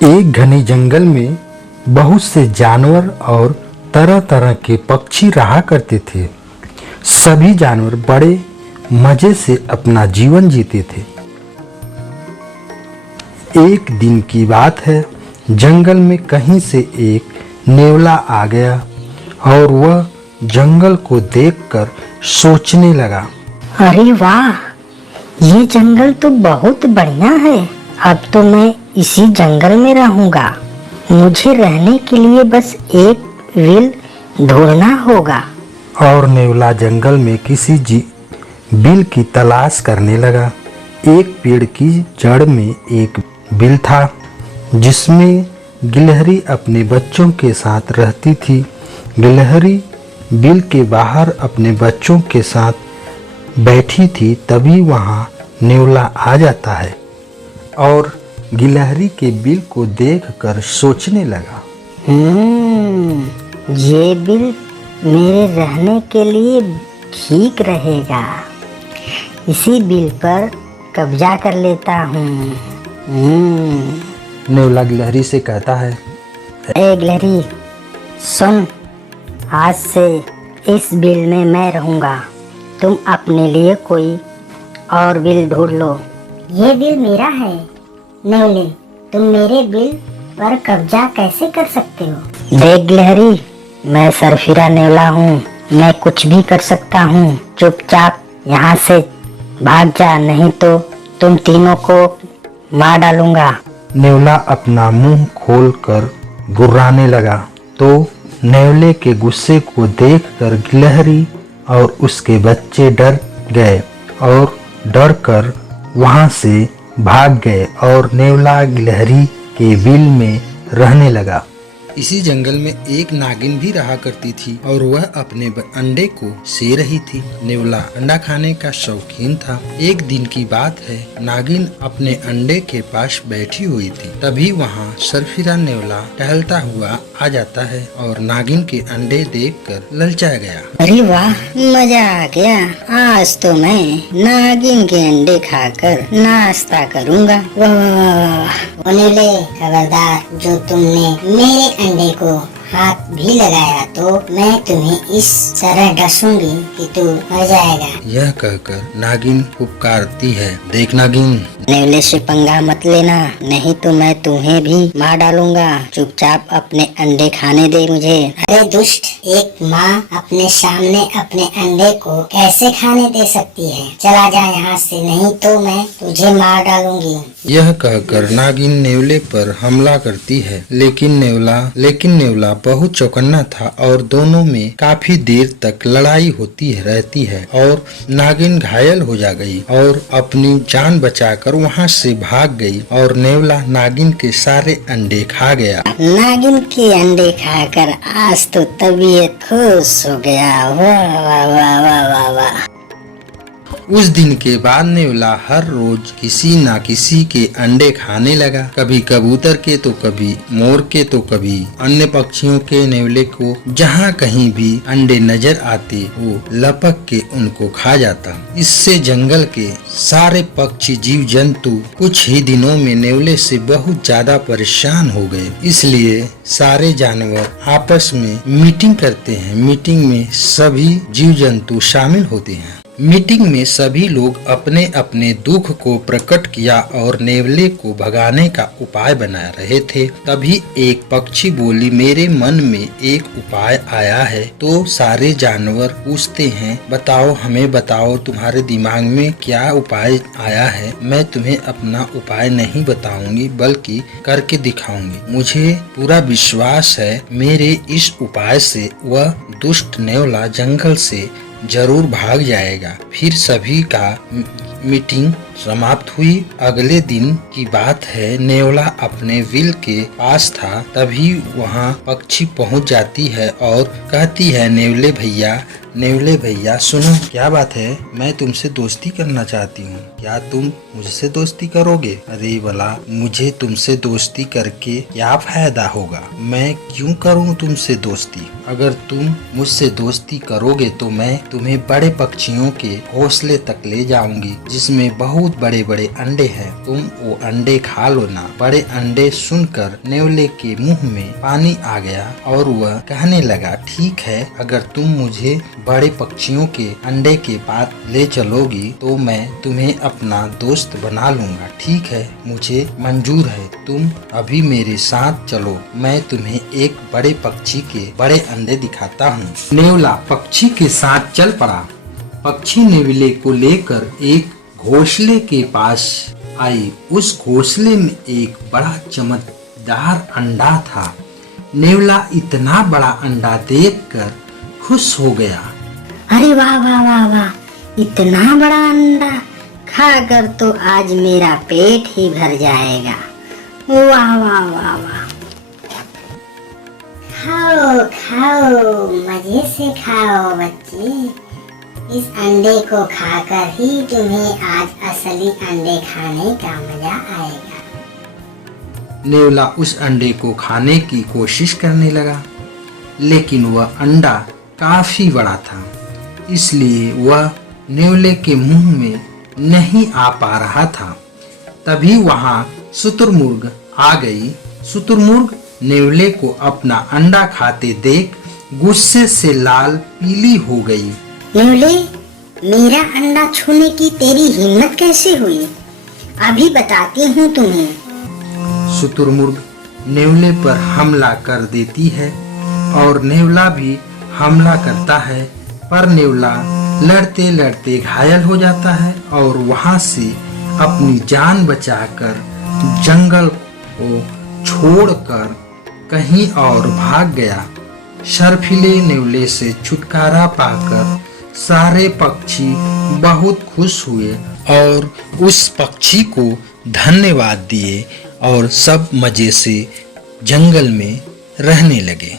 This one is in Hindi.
एक घने जंगल में बहुत से जानवर और तरह तरह के पक्षी रहा करते थे। सभी जानवर बड़े मजे से अपना जीवन जीते थे। एक दिन की बात है, जंगल में कहीं से एक नेवला आ गया और वह जंगल को देखकर सोचने लगा, अरे वाह, ये जंगल तो बहुत बढ़िया है। अब तो मैं इसी जंगल में रहूंगा। मुझे रहने के लिए बस एक विल ढूंढना होगा। और नेवला जंगल में किसी बिल की तलाश करने लगा। एक पेड़ की जड़ में एक बिल था जिसमें गिलहरी अपने बच्चों के साथ रहती थी। गिलहरी बिल के बाहर अपने बच्चों के साथ बैठी थी। तभी वहाँ नेवला आ जाता है और गिलहरी के बिल को देखकर सोचने लगा, ये बिल मेरे रहने के लिए ठीक रहेगा। इसी बिल पर कब्जा कर लेता हूँ। नेवला गिलहरी से कहता है, ए गिलहरी सुन, आज से इस बिल में मैं रहूँगा। तुम अपने लिए कोई और बिल ढूंढ लो। ये बिल मेरा है। नेवले, तुम मेरे बिल पर कब्जा कैसे कर सकते हो? देख गिलहरी, मैं सरफिरा नेवला हूँ। मैं कुछ भी कर सकता हूँ। चुपचाप यहाँ से भाग जा, नहीं तो तुम तीनों को मार डालूंगा। नेवला अपना मुंह खोलकर गुर्राने लगा। तो नेवले के गुस्से को देखकर गिलहरी और उसके बच्चे डर गए और डर कर वहां से भाग गए और नेवला गिलहरी के बिल में रहने लगा। इसी जंगल में एक नागिन भी रहा करती थी और वह अपने अंडे को से रही थी। नेवला अंडा खाने का शौकीन था। एक दिन की बात है, नागिन अपने अंडे के पास बैठी हुई थी। तभी वहाँ सरफिरा नेवला टहलता हुआ आ जाता है और नागिन के अंडे देखकर ललचा गया। अरे वाह, मजा आ गया। आज तो मैं नागिन के अंडे खाकर नाश्ता करूँगा। वाह वाह वाह। नेवले, खबरदार, जो तुमने मेरे अंडे को हाथ भी लगाया तो मैं तुम्हें इस तरह डसूंगी कि तू मर जाएगा। यह कहकर नागिन पुकारती है, देख नागिन, नेवले से पंगा मत लेना, नहीं तो मैं तुम्हें भी मार डालूंगा। चुपचाप अपने अंडे खाने दे मुझे। अरे दुष्ट, एक माँ अपने सामने अपने अंडे को कैसे खाने दे सकती है? चला जा यहाँ से, नहीं तो मैं तुझे मार डालूंगी। यह कहकर नागिन नेवले पर हमला करती है। लेकिन नेवला बहुत चौकन्ना था और दोनों में काफी देर तक लड़ाई होती रहती है और नागिन घायल हो जा गई और अपनी जान बचाकर वहाँ से भाग गई और नेवला नागिन के सारे अंडे खा गया। नागिन के अंडे खाकर आज तो तबीयत खुश हो गया। वाह वाह वाह वाह वाह वाह। उस दिन के बाद नेवला हर रोज किसी ना किसी के अंडे खाने लगा। कभी कबूतर के तो कभी मोर के तो कभी अन्य पक्षियों के। नेवले को जहाँ कहीं भी अंडे नजर आते वो लपक के उनको खा जाता। इससे जंगल के सारे पक्षी जीव जंतु कुछ ही दिनों में नेवले से बहुत ज्यादा परेशान हो गए। इसलिए सारे जानवर आपस में मीटिंग करते हैं। मीटिंग में सभी जीव जंतु शामिल होते हैं। मीटिंग में सभी लोग अपने अपने दुख को प्रकट किया और नेवले को भगाने का उपाय बना रहे थे। तभी एक पक्षी बोली, मेरे मन में एक उपाय आया है। तो सारे जानवर पूछते हैं, बताओ, हमें बताओ, तुम्हारे दिमाग में क्या उपाय आया है? मैं तुम्हें अपना उपाय नहीं बताऊंगी बल्कि करके दिखाऊंगी। मुझे पूरा विश्वास है मेरे इस उपाय से वह दुष्ट नेवला जंगल से जरूर भाग जाएगा। फिर सभी का मीटिंग समाप्त हुई। अगले दिन की बात है, नेवला अपने विल के पास था। तभी वहाँ पक्षी पहुँच जाती है और कहती है, नेवले भैया सुनो, क्या बात है? मैं तुमसे दोस्ती करना चाहती हूँ, क्या तुम मुझसे दोस्ती करोगे? अरे भला, मुझे तुमसे दोस्ती करके क्या फायदा होगा? मैं क्यों करूँ तुमसे दोस्ती? अगर तुम मुझसे दोस्ती करोगे तो मैं तुम्हें बड़े पक्षियों के घोंसले तक ले जाऊंगी जिसमें बहुत बहुत बड़े बड़े अंडे हैं, तुम वो अंडे खा लो ना। बड़े अंडे सुनकर नेवले के मुंह में पानी आ गया और वह कहने लगा, ठीक है, अगर तुम मुझे बड़े पक्षियों के अंडे के पास ले चलोगी तो मैं तुम्हें अपना दोस्त बना लूंगा। ठीक है, मुझे मंजूर है, तुम अभी मेरे साथ चलो, मैं तुम्हें एक बड़े पक्षी के बड़े अंडे दिखाता हूँ। नेवला पक्षी के साथ चल पड़ा। पक्षी नेवले को लेकर एक घोंसले के पास आई। उस घोंसले में एक बड़ा चमकदार अंडा था। नेवला इतना बड़ा अंडा देखकर खुश हो गया। अरे वाह वाह वाह वाह, इतना बड़ा अंडा खाकर तो आज मेरा पेट ही भर जाएगा। वाह वाह वाह वाह। खाओ खाओ, मजे से खाओ बच्चे। इस अंडे को खाकर ही तुम्हें आज असली अंडे खाने का मजा आएगा। नेवला उस अंडे को खाने की कोशिश करने लगा, लेकिन वह अंडा काफी बड़ा था, इसलिए वह नेवले के मुंह में नहीं आ पा रहा था। तभी वहां शुतुरमुर्ग आ गई। शुतुरमुर्ग नेवले को अपना अंडा खाते देख गुस्से से लाल पीली हो गई। नेवले, मेरा अंडा छूने की तेरी हिम्मत कैसे हुई? अभी बताती हूँ तुम्हें। शुतुरमुर्ग नेवले पर हमला कर देती है और नेवला भी हमला करता है, पर नेवला लड़ते लड़ते घायल हो जाता है और वहां से अपनी जान बचाकर जंगल को छोड़कर कहीं और भाग गया। शर्फीले नेवले से छुटकारा पाकर सारे पक्षी बहुत खुश हुए और उस पक्षी को धन्यवाद दिए और सब मजे से जंगल में रहने लगे।